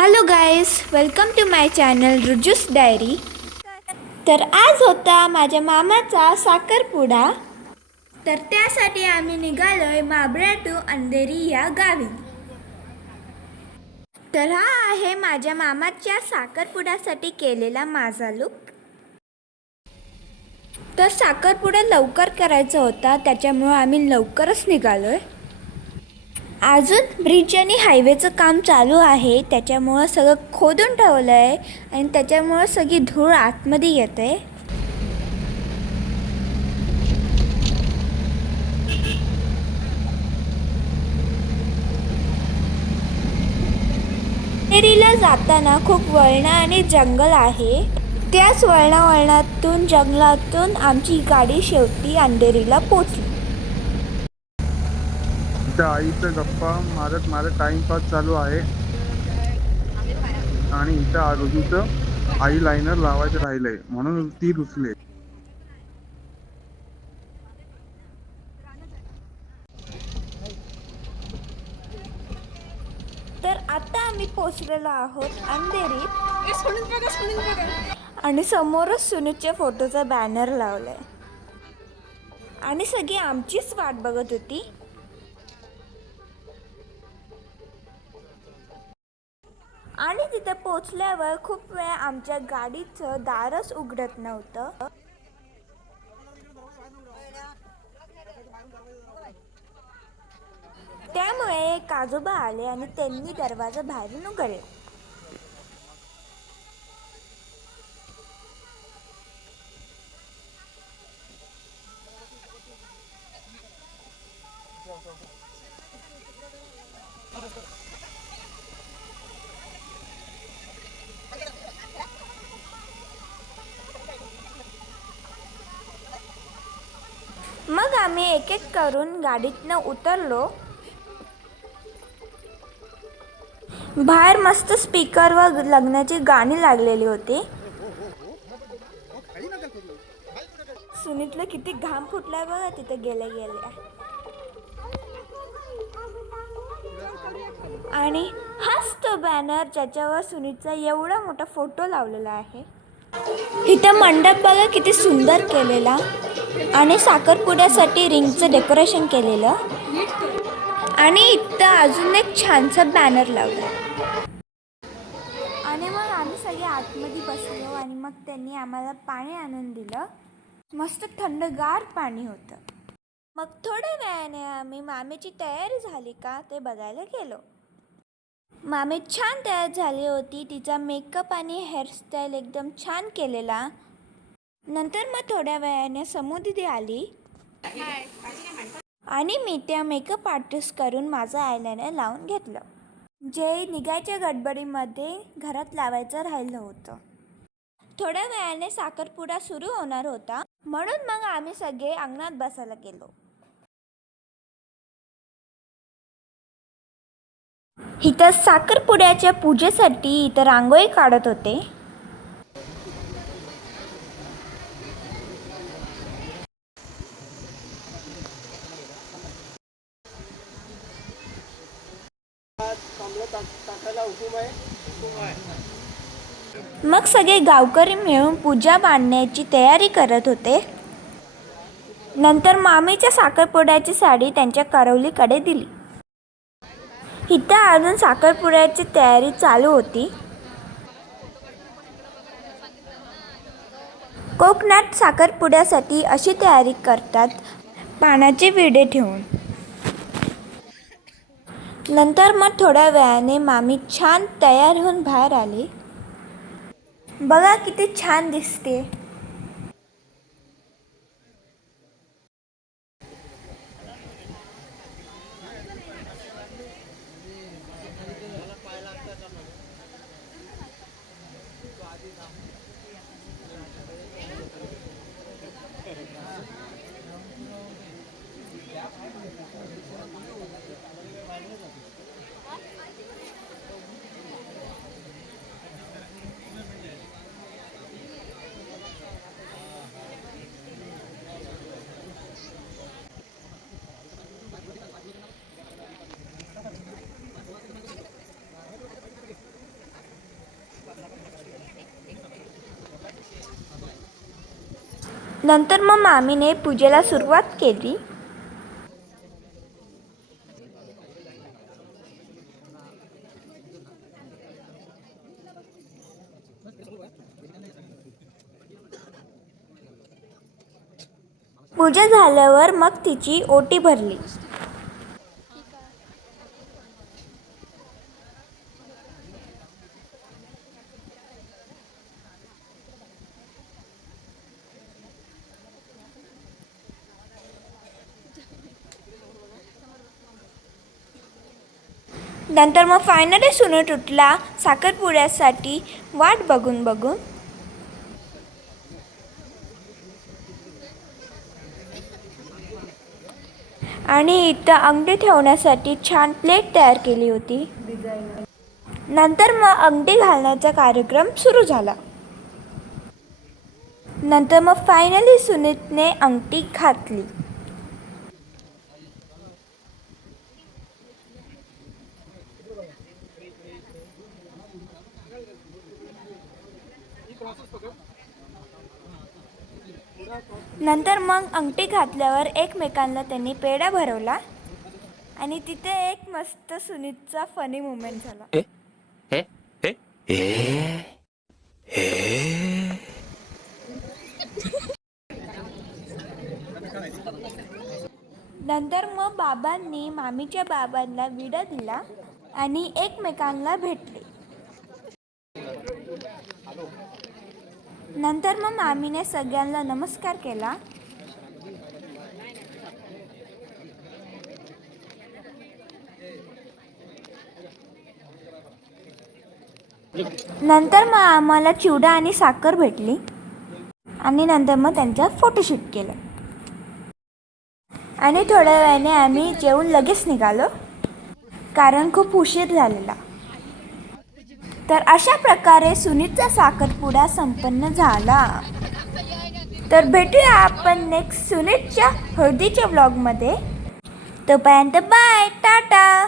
Hello guys, welcome to my channel Rujus diary. तर आज होता माझ्या मामाचा साखरपुडा. तर त्यासाठी आम्ही निघालोय माबळा टू अंधेरी या गावी. तर हा आहे माझ्या मामाच्या साखरपुड्यासाठी केलेला माझा लुक. तर साखरपुडा लवकर करायचा होता, त्याच्यामुळं आम्ही लवकरच निघालोय. अजून ब्रिज आणि हायवेचं काम चालू आहे, त्याच्यामुळं सगळं खोदून ठेवलं आहे आणि त्याच्यामुळं सगळी धूळ आतमध्ये येते. अंधेरीला जाताना खूप वळणं आणि जंगल आहे. त्याच वळणातून जंगलातून आमची गाडी शेवटी अंधेरीला पोचली. इथं आईचं गप्पा मारत मारत टाइमपास चालू आहे आणि इथं रुजूचं आई लायनर लावायचं राहिलंय म्हणून ती रुसले. तर आता आम्ही पोचलेलो आहोत अंधेरीत आणि समोरच सुनीतच्या फोटोचा बॅनर लावलाय आणि सगळी आमचीच वाट बघत होती. आणि तिथे पोचल्यावर खूप वेळ आमच्या गाडीचं दारच उघडत नव्हतं. त्यामुळे एक आजोबा आले आणि त्यांनी दरवाजा बाहेरून उघडला. मग आम्ही एक एक करून गाडीतनं उतरलो. बाहेर मस्त स्पीकरवर लग्नाची गाणी लागलेली होती. सुनीतला किती घाम फुटलाय बघा तिथे गेल्या गेल्या. आणि हाच तो बॅनर ज्याच्यावर सुनीतचा एवढा मोठा फोटो लावलेला आहे. इथं मंडप बघा किती सुंदर केलेला आणि साखरपुड्यासाठी रिंगचं डेकोरेशन केलेलं आणि इथं अजून एक छानसा बॅनर लावला. आणि मग आम्ही सगळे आतमध्ये बसलो आणि मग त्यांनी आम्हाला पाणी आणून दिलं. मस्त थंडगार पाणी होतं. मग थोड्या वेळाने आम्ही मामीची तयारी झाली का ते बघायला गेलो. मामी छान तयार झाली होती. तिचा मेकअप आणि हेअरस्टाईल एकदम छान केलेला. नंतर मग थोड्या वेळाने समूदीदी आली आणि मी त्या मेकअप आर्टिस्ट करून माझं आयलाइनर लावून घेतलं, जे निघायच्या गडबडीमध्ये घरात लावायचं राहिलं होतं. थोड्या वेळाने साखरपुडा सुरू होणार होता, म्हणून मग आम्ही सगळे अंगणात बसायला गेलो. इथं साखरपुड्याच्या पूजेसाठी इथं रांगोळी काढत होते. मग सगळे गावकरी मिळून पूजा मांडण्याची तयारी करत होते. नंतर मामीच्या साखरपुड्याची साडी त्यांच्या करवलीकडे दिली. इथं अजून साखरपुड्याची तयारी चालू होती. कोकणात साखरपुड्यासाठी अशी तयारी करतात, पानाचे विडे ठेवून. नंतर मग थोड्या वेळाने मामी छान तयार होऊन बाहेर आली. बघा किती छान दिसते. नंतर मग मामीने पूजेला सुरुवात केली. पूजा झाल्यावर मग तिची ओटी भरली. नंतर मग फायनली सुनत उठला साखरपुड्यासाठी वाट बघून बघून. आणि इथं अंगठी ठेवण्यासाठी छान प्लेट तयार केली होती. नंतर मग अंगठी घालण्याचा कार्यक्रम सुरू झाला. नंतर मग फायनली सुनीतने अंगठी घातली. नंतर मग अंगठी घातल्यावर एकमेकांना त्यांनी पेढा भरवला आणि तिथे एक मस्त सुनीतचा फनी मुमेंट झाला. नंतर मग बाबांनी मामीच्या बाबांना विडा दिला आणि एकमेकांना भेटले. नंतर मग मामीने सगळ्यांना नमस्कार केला. नंतर मग आम्हाला चिवडा आणि साखर भेटली आणि नंतर मग त्यांचा फोटोशूट केलं आणि थोड्या वेळाने आम्ही जेवून लगेच निघालो कारण खूप उशीर झालेला. तर अशा प्रकारे सुनीतचा साखरपुडा संपन्न झाला. तर भेटूया आपण नेक्स्ट सुनीतच्या हळदीच्या व्लॉगमध्ये. तोपर्यंत बाय, टाटा.